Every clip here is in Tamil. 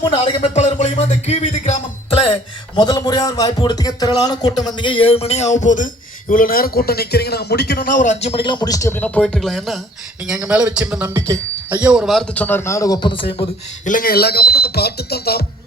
சிவமும் நாடகமைப்பாளர் மூலியமா இந்த கீழ்வீதி கிராமத்துல முதல் முறையாக வாய்ப்பு கொடுத்தீங்க. திரளான கூட்டம் வந்தீங்க. 7 மணி ஆகும் போது இவ்வளோ நேரம் கூட்டம் நிற்கிறீங்க. நாங்கள் முடிக்கணும்னா ஒரு 5 மணிக்கெலாம் முடிச்சுட்டு அப்படின்னா போயிட்டு இருக்கலாம். ஏன்னா நீங்கள் எங்கள் மேலே வச்சிருந்த நம்பிக்கை. ஐயா ஒரு வார்த்தை சொன்னார் நாடக ஒப்பந்தம் செய்யும்போது, இல்லைங்க எல்லா கம்பெனியும் நாங்கள் பார்த்து தான்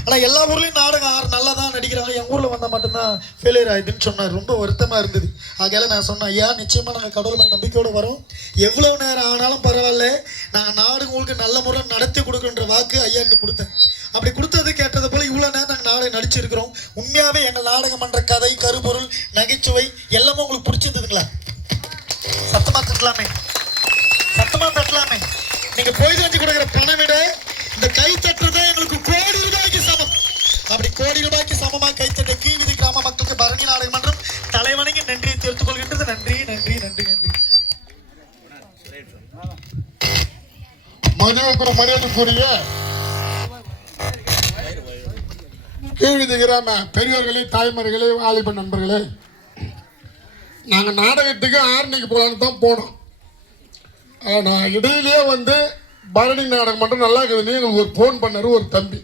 ஆனால் எல்லா ஊர்லேயும் நாடகம் நல்லா தான் நடிக்கிறாங்க, எங்கள் ஊரில் வந்தால் மட்டும்தான் ஃபெயிலியர் ஆகிடுதுன்னு சொன்னார். ரொம்ப வருத்தமாக இருந்தது. ஆகையால நான் சொன்னேன், ஐயா நிச்சயமாக நாங்கள் கடவுள் மேல் நம்பிக்கையோடு வரோம். எவ்வளோ நேரம் ஆனாலும் பரவாயில்ல, நாங்கள் நாடகம் உங்களுக்கு நல்ல முறையில் நடத்தி கொடுக்குன்ற வாக்கு ஐயா என்று கொடுத்தேன். அப்படி கொடுத்தது கேட்டது போல் இவ்வளோ நேரம் நாங்கள் நாடகம் நடிச்சிருக்கிறோம். உண்மையாகவே எங்கள் நாடகம் பண்ணுற கதை, கருப்பொருள், நகைச்சுவை எல்லாமே உங்களுக்கு பிடிச்சிருந்ததுங்களா? சத்தமாக தட்டலாமே, சத்தமாக தட்டலாமே. நீங்கள் போய் செஞ்சு கொடுக்குற பணம் விட இந்த கை தட்டுறதே எங்களுக்கு கோடி ரூபாய்க்கு சமம். அப்படி கோடி ரூபாய்க்கு சமமாக கைத்தட்ட கீழ்வீதி கிராம மக்களுக்கு பரணி நாடக மன்றம் தலைவணங்கி நன்றியை தெரிவித்துக் கொள்கின்றது. நன்றி நன்றி நன்றி நன்றி. மரியாதைக்குரிய கீழ்வீதி கிராம பெரியவர்களே, தாய்மார்களே, வாலிப நண்பர்களே, நாங்கள் நாடகத்துக்கு ஆரணிக்கு போகலான்னு தான் போனோம். ஆனால் இடையிலேயே வந்து பரணி நாடகம் மட்டும் நல்லா இருக்குதுன்னு எங்களுக்கு ஒரு ஃபோன் பண்ணார் ஒரு தம்பி.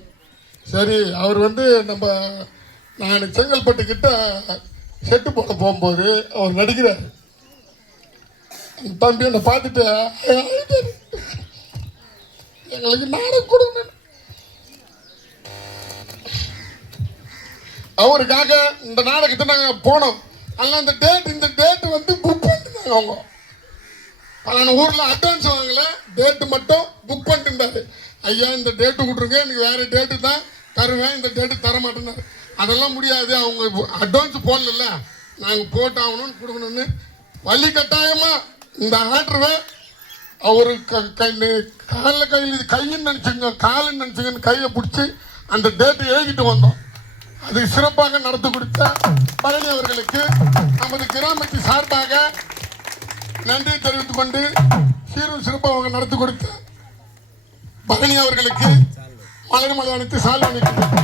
சரி, அவர் வந்து நான் செங்கல்பட்டு கிட்ட செட்டு போட போகும்போது அவர் நடிக்கிறார். தம்பி என்னை பார்த்துட்டு எங்களுக்கு நாடகம் கொடுங்க அவருக்காக இந்த நாடகத்தை நாங்கள் போனோம். ஆனால் இந்த டேட்டு வந்து புக் பண்ணிட்டாங்க. அவங்க பலான ஊரில் அட்வான்ஸ் வாங்கல, டேட்டு மட்டும் புக் பண்ணிட்டுருந்தாரு. ஐயா இந்த டேட்டு கொடுத்துருங்க, எனக்கு வேறு டேட்டு தான் தருவேன், இந்த டேட்டு தர மாட்டேன்னாரு. அதெல்லாம் முடியாது, அவங்க அட்வான்ஸ் போடல, நாங்கள் போட்டாகணும்னு கொடுக்கணும்னு வள்ளி கட்டாயமாக இந்த ஆர்டரை அவரு கைன்னு நினச்சிங்க, காலுன்னு நினச்சிங்கன்னு கையை பிடிச்சி அந்த டேட்டை எழுதிட்டு வந்தோம். அது சிறப்பாக நடத்தி கொடுத்த பழனி அவர்களுக்கு நமது கிராமத்தின் சார்பாக நன்றி தெரிவித்துக் கொண்டு, சீரும் சிறப்பாக நடத்தி கொடுத்த பழனி அவர்களுக்கு மலர் மலையாளத்து சால்வை அளிக்கின்றேன்.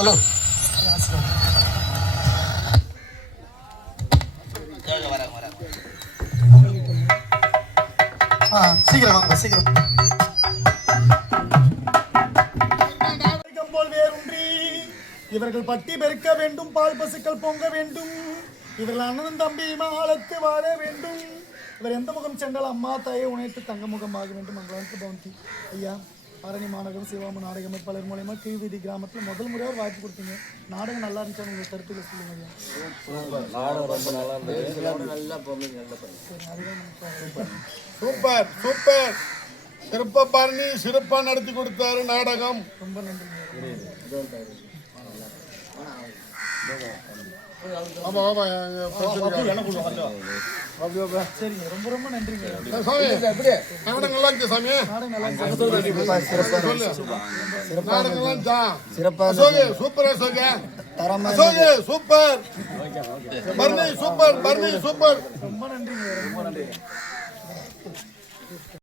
ஹலோ, சீக்கிரம் வாங்க, சீக்கிரம். போல் வேறுன்றி இவர்கள் பட்டி பெருக்க வேண்டும், பால் பசுக்கள் பொங்க வேண்டும், இவர்கள் அண்ணன் தம்பி மாலத்து வாழ வேண்டும், இவர் எந்த முகம் சென்றால் அம்மா தாயை உணைத்து தங்க முகமாக வேண்டும். மங்களத்து பவந்தி. ஐயா பரணி மாநகரம் சிவம நாடக அமைப்பாளர் மூலயமா கீழ்வீதி கிராமத்தில் முதல் முறையாக வாய்ப்பு கொடுத்தீங்க. நாடகம் நல்லா இருந்துச்சு, உங்களுக்கு கருத்துக்கள் சொல்லுங்க ஐயா. சூப்பர் சூப்பர், சிறப்பா பரணி சிறப்பாக நடத்தி கொடுத்தாரு நாடகம். ரொம்ப நன்றி. ஆமா ஆமா, சரிங்க, ரொம்ப ரொம்ப நன்றிங்க சாமி. நாடகம் நல்லா இருந்துச்சு சாமி, நாடகம் நல்லா super super Bharani super, Bharani super. ரொம்ப நன்றிங்க, ரொம்ப நன்றி.